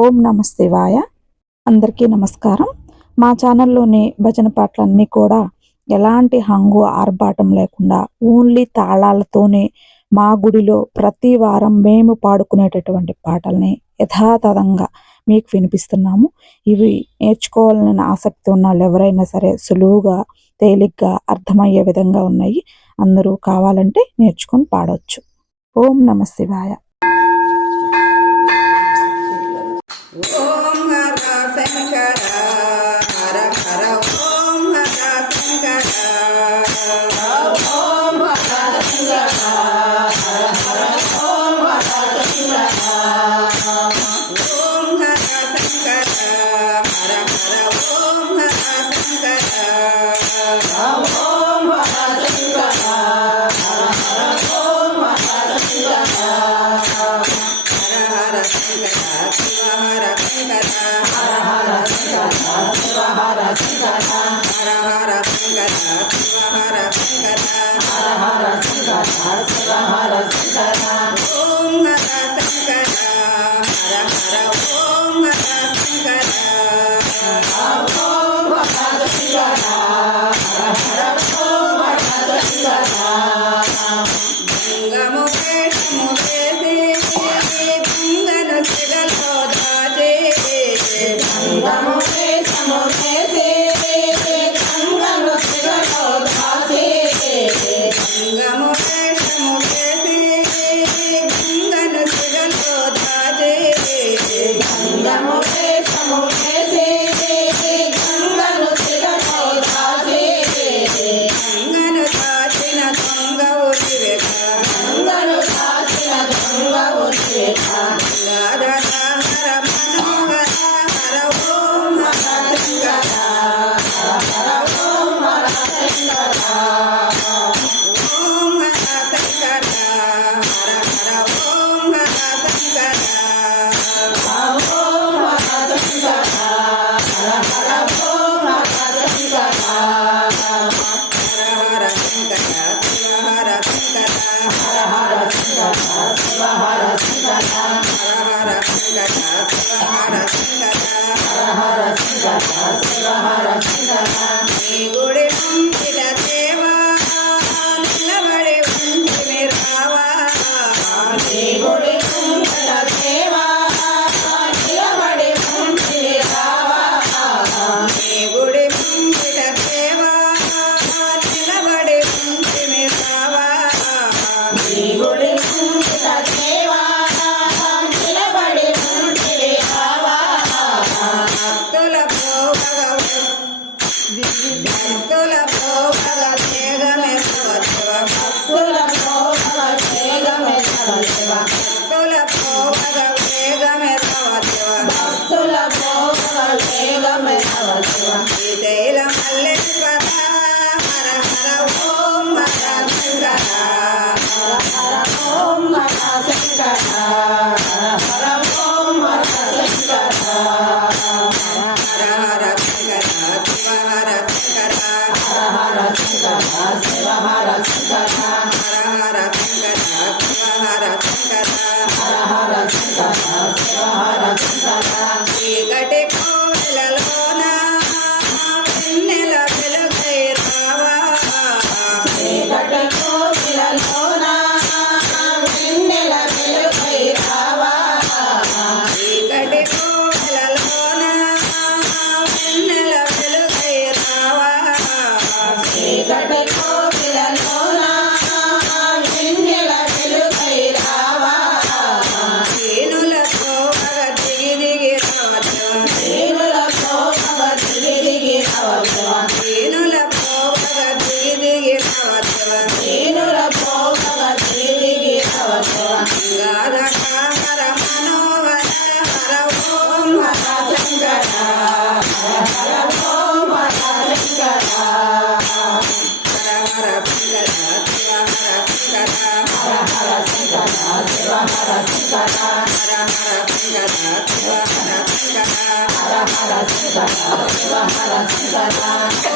ఓం నమ శివాయ అందరికీ నమస్కారం. మా ఛానల్లోని భజన పాటలన్నీ కూడా ఎలాంటి హంగు ఆర్భాటం లేకుండా ఓన్లీ తాళాలతోనే మా గుడిలో ప్రతి వారం మేము పాడుకునేటటువంటి పాటల్ని యథాతథంగా మీకు వినిపిస్తున్నాము. ఇవి నేర్చుకోవాలని ఆసక్తి ఉన్న వాళ్ళు ఎవరైనా సరే సులువుగా తేలిగ్గా అర్థమయ్యే విధంగా ఉన్నాయి. అందరూ కావాలంటే నేర్చుకొని పాడవచ్చు ఓం నమ శివాయ Hara Hara Sita Hara Sita Hara Sita Hara Om Hara Yeah. Alex Clara. Hara Hara Hara